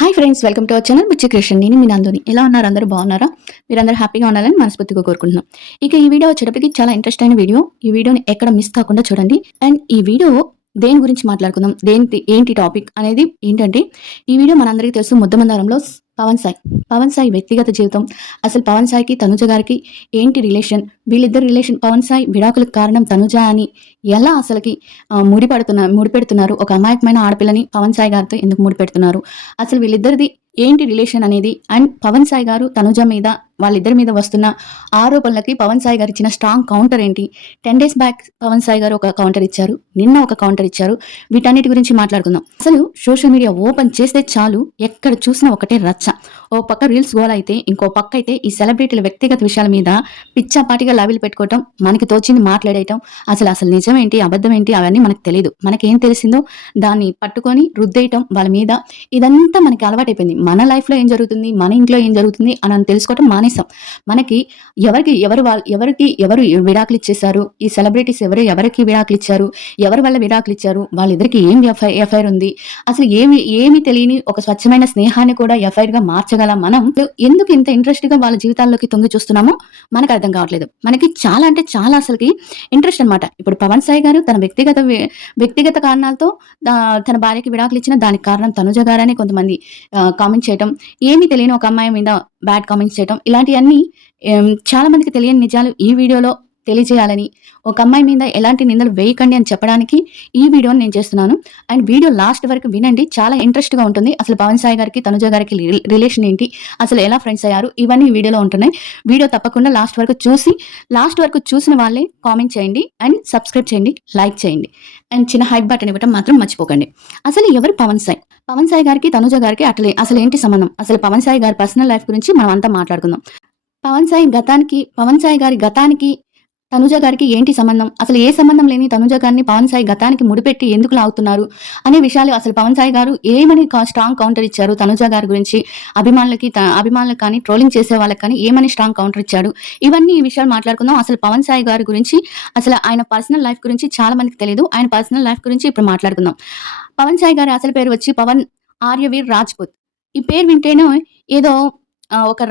Hi friends, welcome to our channel Buchi creation. నేను మీ నందుని. ఎలా ఉన్నారు? అందరూ బాగున్నారా? మీరందరూ హ్యాపీగా ఉండాలని మనస్ఫూర్తిగా కోరుకుంటున్నాం. ఇక ఈ వీడియో వచ్చేటప్పటికి చాలా ఇంట్రెస్ట్ అయిన వీడియో. ఈ వీడియోని ఎక్కడ మిస్ కాకుండా చూడండి. అండ్ ఈ వీడియో దేని గురించి మాట్లాడుకుందాం, ఏంటి టాపిక్ అనేది ఏంటంటే, ఈ వీడియో మనందరికీ తెలుసు, ముద్దమందారంలో పవన్ సాయి వ్యక్తిగత జీవితం. అసలు పవన్ సాయికి తనుజ గారికి ఏంటి రిలేషన్, వీళ్ళిద్దరు రిలేషన్, పవన్ సాయి విడాకులకు కారణం తనుజ అని ఎలా అసలుకి ముడిపెడుతున్నారు, ఒక అమాయకమైన ఆడపిల్లని పవన్ సాయి గారితో ఎందుకు ముడిపెడుతున్నారు, అసలు వీళ్ళిద్దరిది ఏంటి రిలేషన్ అనేది, అండ్ పవన్ సాయి గారు తనుజ మీద, వాళ్ళిద్దరి మీద వస్తున్న ఆరోపణలకి పవన్ సాయి గారు ఇచ్చిన స్ట్రాంగ్ కౌంటర్ ఏంటి. 10 days బ్యాక్ పవన్ సాయి గారు ఒక కౌంటర్ ఇచ్చారు, నిన్న ఒక కౌంటర్ ఇచ్చారు. వీటన్నిటి గురించి మాట్లాడుకుందాం. అసలు సోషల్ మీడియా ఓపెన్ చేస్తే చాలు, ఎక్కడ చూసినా ఒకటే రచ్చ. ఓ పక్క రీల్స్ గోల్ అయితే, ఇంకో పక్క అయితే ఈ సెలబ్రిటీల వ్యక్తిగత విషయాల మీద పిచ్చాపాటిగా లెవెల్ పెట్టుకోవటం, మనకి తోచింది మాట్లాడేయటం. అసలు నిజం ఏంటి, అబద్ధం ఏంటి అవన్నీ మనకు తెలియదు. మనకేం తెలిసిందో దాన్ని పట్టుకొని రుద్దేయటం వాళ్ళ మీద, ఇదంతా మనకి అలవాటైపోయింది. మన లైఫ్లో ఏం జరుగుతుంది, మన ఇంట్లో ఏం జరుగుతుంది అని తెలుసుకోవటం మానేసాం. మనకి ఎవరు విడాకులు ఇచ్చేశారు, ఈ సెలబ్రిటీస్ ఎవరికి విడాకులు ఇచ్చారు, ఎవరి వల్ల విడాకులు ఇచ్చారు, వాళ్ళిద్దరికి ఏం ఎఫ్ఐఆర్ ఉంది, అసలు ఏమి తెలియని ఒక స్వచ్ఛమైన స్నేహాన్ని కూడా ఎఫ్ఐఆర్ గా మార్చగల మనం ఎందుకు ఇంత ఇంట్రెస్ట్ గా వాళ్ళ జీవితాల్లోకి తొంగి చూస్తున్నామో మనకు అర్థం కావట్లేదు. మనకి చాలా అంటే చాలా అసలుకి ఇంట్రెస్ట్ అనమాట. ఇప్పుడు పవన్ సాయి గారు తన వ్యక్తిగత కారణాలతో తన భార్యకి విడాకులు ఇచ్చిన దానికి కారణం తనుజ గారని కొంతమంది కామెంట్ చేయటం, ఏమీ తెలియని ఒక అమ్మాయి మీద బ్యాడ్ కామెంట్స్ చేయటం, ఇలాంటివన్నీ చాలా మందికి తెలియని నిజాలు ఈ వీడియోలో తెలియజేయాలని, ఒక అమ్మాయి మీద ఎలాంటి నిందలు వేయకండి అని చెప్పడానికి ఈ వీడియోని నేను చేస్తున్నాను. అండ్ వీడియో లాస్ట్ వరకు వినండి, చాలా ఇంట్రెస్ట్ గా ఉంటుంది. అసలు పవన్ సాయి గారికి తనుజ గారికి రిలేషన్ ఏంటి, అసలు ఎలా ఫ్రెండ్స్ అయ్యారు, ఇవన్నీ ఈ వీడియోలో ఉంటున్నాయి. వీడియో తప్పకుండా లాస్ట్ వరకు చూసిన వాళ్ళే కామెంట్ చేయండి అండ్ సబ్స్క్రైబ్ చేయండి, లైక్ చేయండి అండ్ చిన్న హైప్ బటన్ ఇవ్వడం మాత్రం మర్చిపోకండి. అసలు ఎవరు పవన్ సాయి గారికి తనుజ గారికి అసలు ఏంటి సంబంధం, అసలు పవన్ సాయి గారి పర్సనల్ లైఫ్ గురించి మనం అంతా మాట్లాడుకుందాం. పవన్ సాయి గారి గతానికి తనుజ గారికి ఏంటి సంబంధం, అసలు ఏ సంబంధం లేని తనుజ గారిని పవన్ సాయి గతానికి ముడిపెట్టి ఎందుకు లాగుతున్నారు అనే విషయాలు, అసలు పవన్ సాయి గారు ఏమని స్ట్రాంగ్ కౌంటర్ ఇచ్చారు తనుజ గారి గురించి, అభిమానులకు కానీ ట్రోలింగ్ చేసే వాళ్ళకి కానీ ఏమని స్ట్రాంగ్ కౌంటర్ ఇచ్చాడు, ఇవన్నీ ఈ విషయాలు మాట్లాడుకుందాం. అసలు పవన్ సాయి గారి గురించి, అసలు ఆయన పర్సనల్ లైఫ్ గురించి చాలా మందికి తెలియదు. ఆయన పర్సనల్ లైఫ్ గురించి ఇప్పుడు మాట్లాడుకుందాం. పవన్ సాయి గారి అసలు పేరు వచ్చి పవన్ ఆర్యవీర్ రాజ్పుత్. ఈ పేరు వింటేనే ఏదో ఒక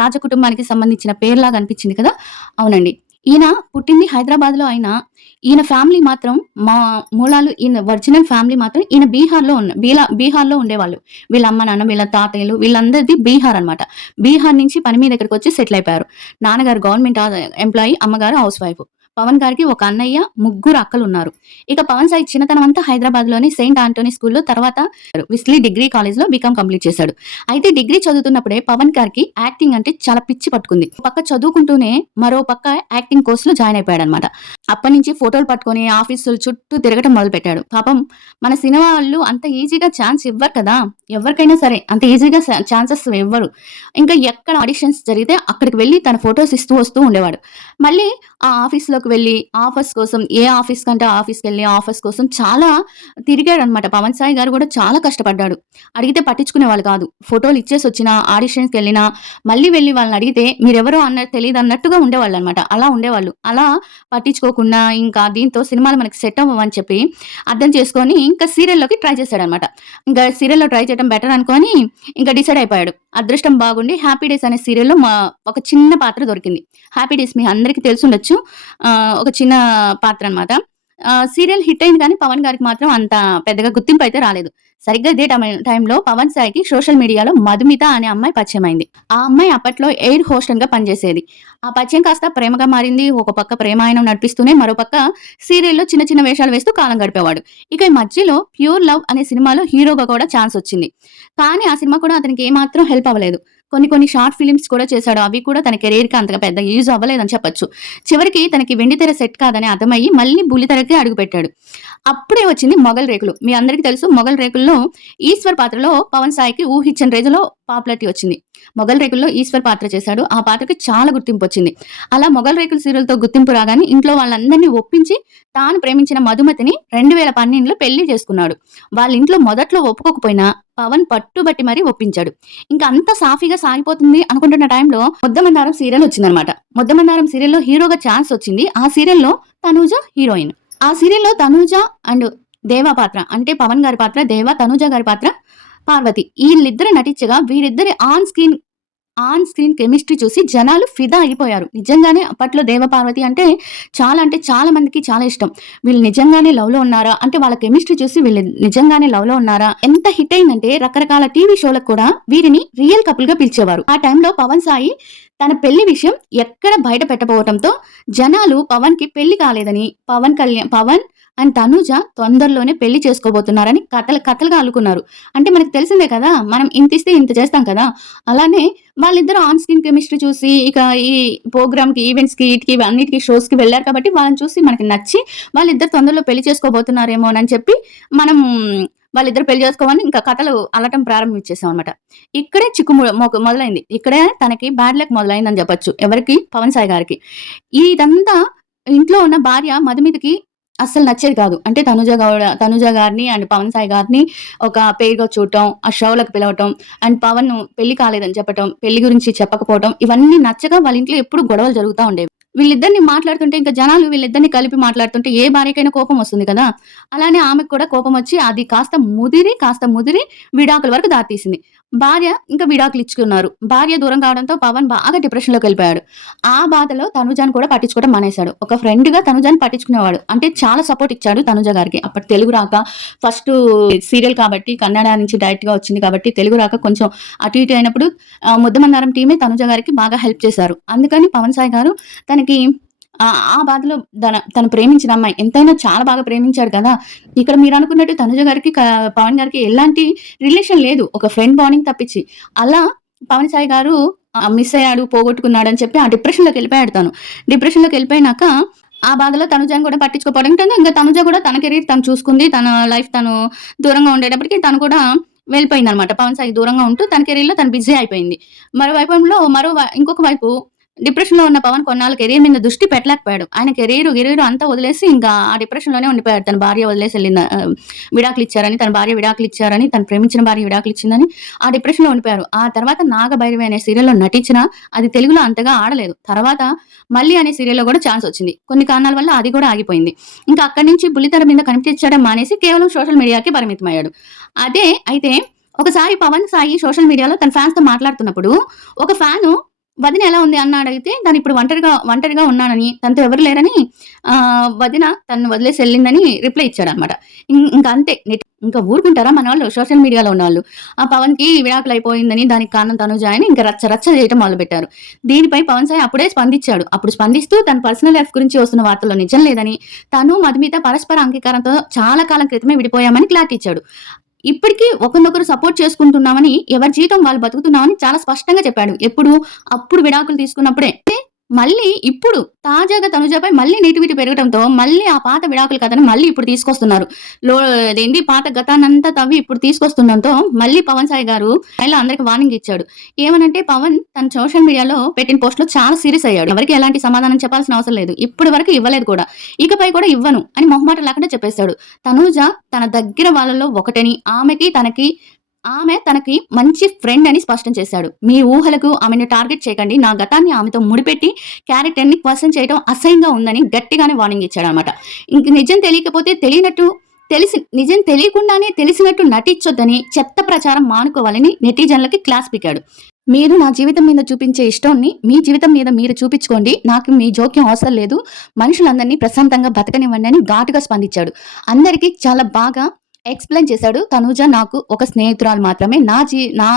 రాజ కుటుంబానికి సంబంధించిన పేరులాగా అనిపించింది కదా. అవునండి, ఈయన పుట్టింది హైదరాబాద్ లో. ఈయన ఫ్యామిలీ మాత్రం, మా మూలాలు, ఈయన ఒరిజినల్ ఫ్యామిలీ మాత్రం ఈయన బీహార్లో ఉండేవాళ్ళు. వీళ్ళ అమ్మ నాన్న, వీళ్ళ తాతయ్యలు, వీళ్ళందరిది బీహార్ అనమాట. బీహార్ నుంచి పని మీద ఇక్కడికి వచ్చి సెటిల్ అయిపోయారు. నాన్నగారు గవర్నమెంట్ ఎంప్లాయీ, అమ్మగారు హౌస్ వైఫ్. పవన్ గారికి ఒక అన్నయ్య, 3 అక్కలు ఉన్నారు. ఇక పవన్ సాయి చిన్నతనం అంతా హైదరాబాద్ లోని సెయింట్ ఆంటోనీ స్కూల్లో, తర్వాత విస్లీ డిగ్రీ కాలేజ్ లో బీకామ్ కంప్లీట్ చేశాడు. అయితే డిగ్రీ చదువుతున్నప్పుడే పవన్ గారికి యాక్టింగ్ అంటే చాలా పిచ్చి పట్టుకుంది. పక్క చదువుకుంటూనే మరో పక్క యాక్టింగ్ కోర్స్ లో జాయిన్ అయిపోయాడు అనమాట. అప్పటి నుంచి ఫోటోలు పట్టుకుని ఆఫీసులు చుట్టూ తిరగటం మొదలు పెట్టాడు. పాపం మన సినిమా వాళ్ళు అంత ఈజీగా ఛాన్స్ ఇవ్వరు కదా, ఎవరికైనా సరే అంత ఈజీగా ఛాన్సెస్ ఇవ్వరు. ఇంకా ఎక్కడ ఆడిషన్స్ జరిగితే అక్కడికి వెళ్ళి తన ఫొటోస్ ఇస్తూ వస్తూ ఉండేవాడు. మళ్ళీ ఆ ఆఫీస్లోకి వెళ్ళి ఆఫర్స్ కోసం, ఏ ఆఫీస్ కంటే ఆఫీస్కి వెళ్ళి ఆఫర్స్ కోసం చాలా తిరిగాడు అనమాట. పవన్ సాయి గారు కూడా చాలా కష్టపడ్డాడు. అడిగితే పట్టించుకునే వాళ్ళు కాదు. ఫోటోలు ఇచ్చేసి వచ్చినా, ఆడిషన్స్కి వెళ్ళినా మళ్ళీ వెళ్ళి వాళ్ళని అడిగితే మీరెవరో తెలియదు అన్నట్టుగా ఉండేవాళ్ళు అనమాట. అలా ఉండేవాళ్ళు. అలా పట్టించుకోకుండా ఇంకా దీంతో సినిమాలు మనకి సెట్ అవ్వమని చెప్పి అర్థం చేసుకొని ఇంకా సీరియల్లోకి ట్రై చేశాడు అనమాట. ఇంకా సీరియల్లో ట్రై చేయడం బెటర్ అనుకొని ఇంకా డిసైడ్ అయిపోయాడు. అదృష్టం బాగుండి హ్యాపీ డేస్ అనే సీరియల్లో ఒక చిన్న పాత్ర దొరికింది. హ్యాపీ డేస్ మీ అందరికీ తెలుసుండొచ్చు, ఒక చిన్న పాత్ర అనమాట. సీరియల్ హిట్ అయింది కానీ పవన్ గారికి మాత్రం అంత పెద్దగా గుర్తింపు అయితే రాలేదు. సరిగ్గా ఇదే టైంలో పవన్ సాయికి సోషల్ మీడియాలో మధుమిత అనే అమ్మాయి పరిచయం అయింది. ఆ అమ్మాయి అప్పట్లో ఎయిర్ హోస్టల్ గా పనిచేసేది. ఆ పరిచయం కాస్త ప్రేమగా మారింది. ఒక పక్క ప్రేమాయణం నడిపిస్తూనే మరో పక్క సీరియల్లో చిన్న చిన్న వేషాలు వేస్తూ కాలం గడిపేవాడు. ఇక ఈ మధ్యలో ప్యూర్ లవ్ అనే సినిమాలో హీరోగా కూడా ఛాన్స్ వచ్చింది. కానీ ఆ సినిమా కూడా అతనికి ఏమాత్రం హెల్ప్ అవ్వలేదు. కొన్ని షార్ట్ ఫిలిమ్స్ కూడా చేశాడు. అవి కూడా తన కెరీర్ కి అంతగా పెద్ద యూజ్ అవ్వలేదని చెప్పొచ్చు. చివరికి తనకి వెండితెర సెట్ కాదని అర్థమయ్యి మళ్ళీ బుల్లితెరకి అడుగు పెట్టాడు. అప్పుడే వచ్చింది మొగల్ రేకులు. మీ అందరికీ తెలుసు, మొగల్ రేకుల్లో ఈశ్వర్ పాత్రలో పవన్ సాయికి ఊహించని రేంజ్లో పాపులారిటీ వచ్చింది. మొగల్ రేకుల్లో ఈశ్వర్ పాత్ర చేశాడు. ఆ పాత్రకి చాలా గుర్తింపు వచ్చింది. అలా మొగల్ రేకుల సీరియల్తో గుర్తింపు రాగానే ఇంట్లో వాళ్ళందరినీ ఒప్పించి తాను ప్రేమించిన మధుమతిని 2012లో పెళ్లి చేసుకున్నాడు. వాళ్ళ ఇంట్లో మొదట్లో ఒప్పుకోకపోయినా పవన్ పట్టుబట్టి మరీ ఒప్పించాడు. ఇంకా అంత సాఫీగా సాగిపోతుంది అనుకుంటున్న టైంలో ముద్దమందారం సీరియల్ వచ్చిందనమాట. ముద్దమందారం సీరియల్లో హీరోగా ఛాన్స్ వచ్చింది. ఆ సీరియల్లో తనూజ హీరోయిన్. ఆ సీరియల్లో తనూజ అండ్ దేవా పాత్ర, అంటే పవన్ గారి పాత్ర దేవా, తనూజ గారి పాత్ర పార్వతి వీళ్ళిద్దరు నటించగా వీరిద్దరి ఆన్ స్క్రీన్ కెమిస్ట్రీ చూసి జనాలు ఫిదా అయిపోయారు. నిజంగానే అప్పట్లో దేవపార్వతి అంటే చాలా మందికి చాలా ఇష్టం. వీళ్ళు నిజంగానే లవ్‌లో ఉన్నారా? అంటే వాళ్ళ కెమిస్ట్రీ చూసి వీళ్ళు నిజంగానే లవ్‌లో ఉన్నారా? ఎంత హిట్ అయిందంటే రకరకాల టీవీ షోలకు కూడా వీరిని రియల్ కపుల్‌గా పిలిచేవారు. ఆ టైంలో పవన్ సాయి తన పెళ్లి విషయం ఎక్కడ బయట పెట్టకపోవడంతో జనాలు పవన్‌కి పెళ్లి కాలేదని, పవన్ అండ్ తనూజ తొందరలోనే పెళ్లి చేసుకోబోతున్నారని కథలుగా అల్లుకున్నారు. అంటే మనకు తెలిసిందే కదా! మనం ఇంతిస్తే ఇంత చేస్తాం కదా! అలానే వాళ్ళిద్దరూ ఆన్ స్క్రీన్ కెమిస్ట్రీ చూసి ఇక ఈ ప్రోగ్రామ్‌కి, ఈవెంట్స్‌కి, ఈటికి అన్నిటికి షోస్‌కి వెళ్లారు కాబట్టి వాళ్ళని చూసి మనకి నచ్చి వాళ్ళిద్దరు తొందరలో పెళ్లి చేసుకోబోతున్నారేమోనని చెప్పి మనం వాళ్ళిద్దరు పెళ్లి చేసుకోవాలని ఇంకా కథలు అల్లటం ప్రారంభించేసామనమాట. ఇక్కడే చిక్కు మొదలైంది. ఇక్కడే తనకి బ్యాడ్ లక్ మొదలైందని చెప్పొచ్చు. ఎవరికి? పవన్ సాయి గారికి. ఇదంతా ఇంట్లో ఉన్న భార్య మధుమితకి అస్సలు నచ్చేది కాదు. అంటే తనుజ గారిని అండ్ పవన్ సాయి గారిని ఒక పెయిర్‌గా చూడటం, ఆ షో‌లకి పిలవటం అండ్ పవన్ పెళ్లి కాలేదని చెప్పటం, పెళ్లి గురించి చెప్పకపోవటం ఇవన్నీ నచ్చక వాళ్ళ ఇంట్లో ఎప్పుడు గొడవలు జరుగుతా ఉండేవి. వీళ్ళిద్దరిని మాట్లాడుతుంటే ఇంకా జనాలు వీళ్ళిద్దరిని కలిపి మాట్లాడుతుంటే ఏ భార్యకైనా కోపం వస్తుంది కదా! అలానే ఆమెకు కూడా కోపం వచ్చి అది కాస్త ముదిరి విడాకుల వరకు దారితీసింది. భార్య ఇంకా విడాకులు ఇచ్చుకున్నారు. భార్య దూరం కావడంతో పవన్ బాగా డిప్రెషన్‌లోకెళ్ళిపోయాడు. ఆ బాధలో తనుజాని కూడా పట్టించుకోవడం మానేశాడు. ఒక ఫ్రెండ్‌గా తనుజాని పట్టించుకునేవాడు. అంటే చాలా సపోర్ట్ ఇచ్చాడు తనుజ గారికి. అప్పటి తెలుగు రాక ఫస్టు సీరియల్ కాబట్టి కన్నడ నుంచి డైరెక్ట్‌గా వచ్చింది కాబట్టి తెలుగు రాక కొంచెం అటు ఇటు అయినప్పుడు ముద్దమందారం టీమే తనుజ గారికి బాగా హెల్ప్ చేశారు. అందుకని పవన్ సాయి గారు తనకి ఆ బాధలో తను ప్రేమించిన అమ్మాయి ఎంతైనా చాలా బాగా ప్రేమించాడు కదా! ఇక్కడ మీరనుకున్నట్టు తనుజ గారికి పవన్ గారికి ఎలాంటి రిలేషన్ లేదు. ఒక ఫ్రెండ్ బాండింగ్ తప్పించి. అలా పవన్ సాయి గారు మిస్ అయ్యాడు, పోగొట్టుకున్నాడని చెప్పి ఆ డిప్రెషన్‌లోకెళ్ళిపోయాడు తను. డిప్రెషన్‌లోకెళ్ళిపోయినాక ఆ బాధలో తనుజని కూడా పట్టించుకోకపోవడంతో ఇంక తనుజ కూడా తన కెరీర్ తను చూసుకుంది. తన లైఫ్ తను దూరంగా ఉండేటప్పటికి తను కూడా వెళ్ళిపోయిందనమాట. పవన్ సాయికి దూరంగా ఉంటూ తన కెరీర్‌లో తను బిజీ అయిపోయింది. ఇంకొక వైపు డిప్రెషన్‌లో ఉన్న పవన్ కొన్నాళ్ళు కెరీర్ మీద దృష్టి పెట్టలేకపోయాడు. ఆయన గిరీరు అంతా వదిలేసి ఇంకా ఆ డిప్రెషన్‌లోనే ఉండిపోయాడు. తన భార్య వదిలేసి విడాకులిచ్చారని, తన భార్య విడాకులిచ్చారని, తను ప్రేమించిన భార్య విడాకులిచ్చిందని ఆ డిప్రెషన్‌లో ఉండిపోయారు. ఆ తర్వాత 'నాగభైరవి' అనే సీరియల్‌లో నటించినా అది తెలుగులో అంతగా ఆడలేదు. తర్వాత 'మల్లి' అనే సీరియల్‌లో కూడా ఛాన్స్ వచ్చింది. కొన్ని కారణాల వల్ల అది కూడా ఆగిపోయింది. ఇంకా అక్కడి నుంచి బుల్లితెర మీద కనిపించడం మానేసి కేవలం సోషల్ మీడియాకే పరిమితమయ్యాడు. అయితే ఒకసారి పవన్ సాయి సోషల్ మీడియాలో తన ఫ్యాన్స్‌తో మాట్లాడుతున్నప్పుడు ఒక ఫ్యాను వదిన ఎలా ఉంది అన్న అడిగితే తనిప్పుడు ఒంటరిగా ఉన్నానని, తనతో ఎవరు లేరని వదిన తనను వదిలేసి ఎళ్ళిందని రిప్లై ఇచ్చాడనమాట. ఇంక అంతే ఇంకా ఊరుకుంటారా మనోళ్ళు సోషల్ మీడియాలో ఉన్నవాళ్ళు. ఆ పవన్‌కి విడాకులయిపోయిందని దానికి కారణం తనుజ అని ఇంక రచ్చ చేయటం మొదలుపెట్టారు. దీనిపై పవన్ సాయి అప్పుడే స్పందించాడు. అప్పుడు స్పందిస్తూ తన పర్సనల్ లైఫ్ గురించి వస్తున్న వార్తల్లో నిజం లేదని, తను మధుమిత పరస్పర అంగీకారంతో చాలా కాలం క్రితమే విడిపోయామని క్లారిటీ ఇచ్చాడు. ఇప్పటికి ఒకరినొకరు సపోర్ట్ చేసుకుంటున్నామని, ఎవరి జీవితం వాళ్ళు బతుకుతున్నామని చాలా స్పష్టంగా చెప్పాడు. అప్పుడు విడాకులు తీసుకున్నప్పుడే. మళ్ళీ ఇప్పుడు తాజాగా తనుజపై మళ్ళీ నెటివిటీ పెరగటంతో మళ్ళీ ఆ పాత విడాకుల కథను మళ్ళీ ఇప్పుడు తీసుకొస్తున్నారు. పాత గతాన్నంతా తవ్వి ఇప్పుడు తీసుకొస్తుండటంతో మళ్ళీ పవన్ సాయి గారు ఇలా అందరికి వార్నింగ్ ఇచ్చాడు. ఏమనంటే పవన్ తన సోషల్ మీడియాలో పెట్టిన పోస్ట్‌లో చాలా సీరియస్ అయ్యాడు. ఎవరికీ ఎలాంటి సమాధానం చెప్పాల్సిన అవసరం లేదు. ఇప్పటి వరకు ఇవ్వలేదు కూడా. ఇకపై కూడా ఇవ్వను అని మొహమాటం లేకుండా చెప్పేశాడు. తనూజ తన దగ్గర వాళ్ళలో ఒకటని, ఆమె తనకి మంచి ఫ్రెండ్ అని స్పష్టం చేశాడు. మీ ఊహలకు ఆమెను టార్గెట్ చేయకండి. నా గతాన్ని ఆమెతో ముడిపెట్టి క్యారెక్టర్‌ని క్వెషన్ చేయడం అసహ్యంగా ఉందని గట్టిగానే వార్నింగ్ ఇచ్చాడనమాట. ఇంక నిజం తెలియకపోతే నిజం తెలియకుండానే తెలిసినట్టు నటించొద్దని చెత్త ప్రచారం మానుకోవాలని నెటిజన్లకి క్లాస్ పీకాడు. మీరు నా జీవితం మీద చూపించే ఇష్టాన్ని మీ జీవితం మీద మీరు చూపించుకోండి. నాకు మీ జోక్యం అవసరం లేదు. మనుషులందరినీ ప్రశాంతంగా బతకనివ్వండి అని ఘాటుగా స్పందించాడు. అందరికీ చాలా బాగా ఎక్స్‌ప్లెయిన్ చేశాడు. తనూజ నాకు ఒక స్నేహితురాలు మాత్రమే. నా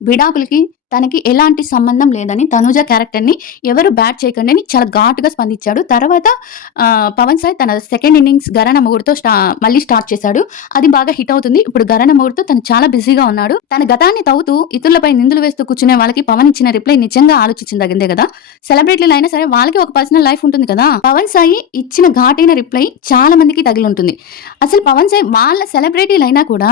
విడాకులకి తనకి ఎలాంటి సంబంధం లేదని, తనూజ క్యారెక్టర్‌ని ఎవరు బ్యాడ్ చేయకండి అని చాలా ఘాటుగా స్పందించాడు. తర్వాత పవన్ సాయి తన సెకండ్ ఇన్నింగ్స్ 'ఘరానా మొగుడుతో' మళ్ళీ స్టార్ట్ చేశాడు. అది బాగా హిట్ అవుతుంది. ఇప్పుడు 'ఘరానా మొగుడుతో' తను చాలా బిజీగా ఉన్నాడు. తన గతాన్ని తవ్వుతూ ఇతరులపై నిందలు వేస్తూ కూర్చునే వాళ్ళకి పవన్ ఇచ్చిన రిప్లై నిజంగా ఆలోచించదగిందే కదా! సెలబ్రిటీలు అయినా సరే వాళ్ళకి ఒక పర్సనల్ లైఫ్ ఉంటుంది కదా! పవన్ సాయి ఇచ్చిన ఘాటైన రిప్లై చాలా మందికి తగిలుంటుంది. అసలు పవన్ సాయి వాళ్ళ సెలబ్రిటీలైనా కూడా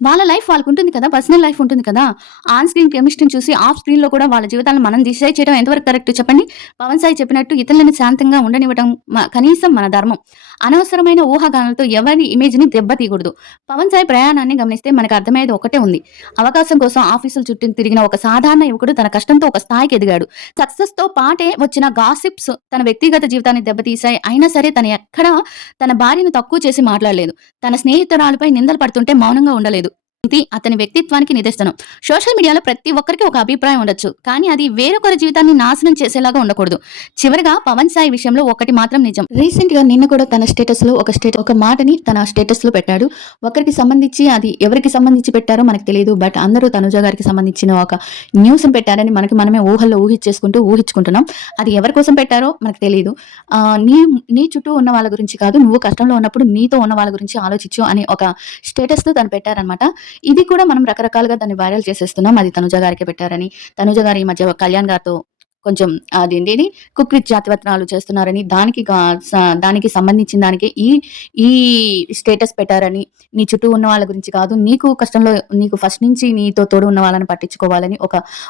వాళ్ళ లైఫ్ వాళ్ళకుంటుంది కదా! పర్సనల్ లైఫ్ ఉంటుంది కదా! ఆన్ స్క్రీన్ కెమిస్ట్రీని చూసి ఆఫ్ స్క్రీన్‌లో కూడా వాళ్ళ జీవితాలను మనం డిసైడ్ చేయడం ఎంతవరకు కరెక్ట్ చెప్పండి? పవన్ సాయి చెప్పినట్టు ఇతరులను శాంతంగా ఉండనివ్వటం కనీసం మన ధర్మం. అనవసరమైన ఊహాగానాలతో ఎవరి ఇమేజ్‌ని దెబ్బతీయకూడదు. పవన్ సాయి ప్రయాణాన్ని గమనిస్తే మనకు అర్థమయ్యేది ఒకటే ఉంది. అవకాశం కోసం ఆఫీసుల చుట్టూ తిరిగిన ఒక సాధారణ యువకుడు తన కష్టంతో ఒక స్థాయికి ఎదిగాడు. సక్సెస్‌తో పాటే వచ్చిన గాసిప్స్ తన వ్యక్తిగత జీవితాన్ని దెబ్బతీశాయి. అయినా సరే తను ఎక్కడా తన భార్యను తక్కువ చేసి మాట్లాడలేదు. తన స్నేహితురాలిపై నిందలు పడుతుంటే మౌనంగా ఉండలేదు. ఇది అతని వ్యక్తిత్వానికి నిదర్శనం. సోషల్ మీడియాలో ప్రతి ఒక్కరికి ఒక అభిప్రాయం ఉండొచ్చు. కానీ అది వేరొకరి జీవితాన్ని నాశనం చేసేలాగా ఉండకూడదు. చివరగా పవన్ సాయి విషయంలో ఒకటి మాత్రం నిజం. రీసెంట్‌గా నిన్న కూడా తన స్టేటస్‌లో ఒక మాటని తన స్టేటస్‌లో పెట్టాడు. ఒకరికి సంబంధించి అది ఎవరికి సంబంధించి పెట్టారో మనకు తెలీదు. బట్ అందరూ తనుజ గారికి సంబంధించిన ఒక న్యూస్‌ని పెట్టారని మనకి మనమే ఊహల్లో ఊహించుకుంటున్నాం. అది ఎవరి కోసం పెట్టారో మనకు తెలీదు. నీ నీ చుట్టూ ఉన్న వాళ్ళ గురించి కాదు. నువ్వు కష్టంలో ఉన్నప్పుడు నీతో ఉన్న వాళ్ళ గురించి ఆలోచించు అని ఒక స్టేటస్‌తో తను పెట్టారనమాట. ఇది కూడా మనం రకరకాలుగా దాన్ని వైరల్ చేసేస్తున్నాం. అది తనుజ గారికే పెట్టారని, తనుజ గారు ఈ మధ్య కళ్యాణ్ గారితో కొంచెం అదేంటిది కుక్ విత్ జాతిరత్నాలు చేస్తున్నారని, దానికి సంబంధించిన దానికి ఈ ఈ స్టేటస్ పెట్టారని, నీ చుట్టూ ఉన్న వాళ్ళ గురించి కాదు, నీకు కష్టంలో నీకు ఫస్ట్ నుంచి నీతో తోడు ఉన్న వాళ్ళని పట్టించుకోవాలని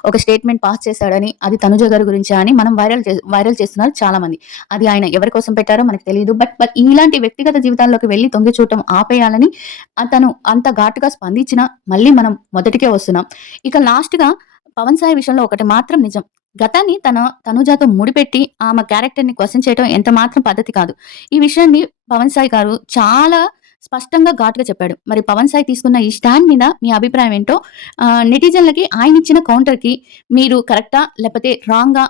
ఒక స్టేట్మెంట్ పాస్ చేశాడని, అది తనుజ గారి గురించే అని మనం వైరల్ చేస్తున్నారు చాలామంది. అది ఆయన ఎవరి కోసం పెట్టారో మనకు తెలీదు. బట్ ఇలాంటి వ్యక్తిగత జీవితాల్లోకి వెళ్లి తొంగి చూడటం ఆపేయాలని అతను అంత ఘాటుగా స్పందించినా మళ్ళీ మనం మొదటికే వస్తున్నాం. ఇక లాస్ట్‌గా పవన్ సాయి విషయంలో ఒకటి మాత్రం నిజం. గతాన్ని తనుజాతో ముడిపెట్టి ఆమె క్యారెక్టర్‌ని క్వెషన్ చేయడం ఎంత మాత్రం పద్ధతి కాదు. ఈ విషయాన్ని పవన్ సాయి గారు చాలా స్పష్టంగా, ఘాటుగా చెప్పాడు. మరి పవన్ సాయి తీసుకున్న ఈ స్టాండ్ మీద మీ అభిప్రాయం ఏంటో నెటిజన్‌లకి ఆయనిచ్చిన కౌంటర్‌కి మీరు కరెక్టా? లేకపోతే రాంగా?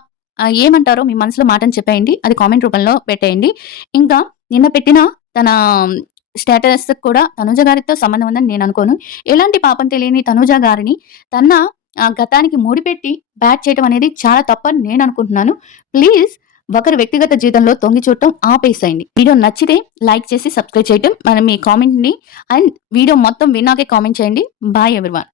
ఏమంటారో మీ మనసులో మాటని చెప్పేయండి. అది కామెంట్ రూపంలో పెట్టేయండి. ఇంకా నిన్న పెట్టిన తన స్టేటస్‌కి కూడా తనుజ గారితో సంబంధం ఉందని నేను అనుకోను. ఎలాంటి పాపం తెలియని తనుజ గారిని తన గతానికి ముడిపెట్టి బ్యాట్ చేయడం అనేది చాలా తప్పని నేను అనుకుంటున్నాను. ప్లీజ్ ఒకరి వ్యక్తిగత జీవితంలో తొంగి చూడటం ఆపేసేయండి. వీడియో నచ్చితే లైక్ చేసి సబ్స్క్రైబ్ చేయటం, మరి మీ కామెంట్‌ని అండ్ వీడియో మొత్తం విన్నాకే కామెంట్ చేయండి. Bye everyone.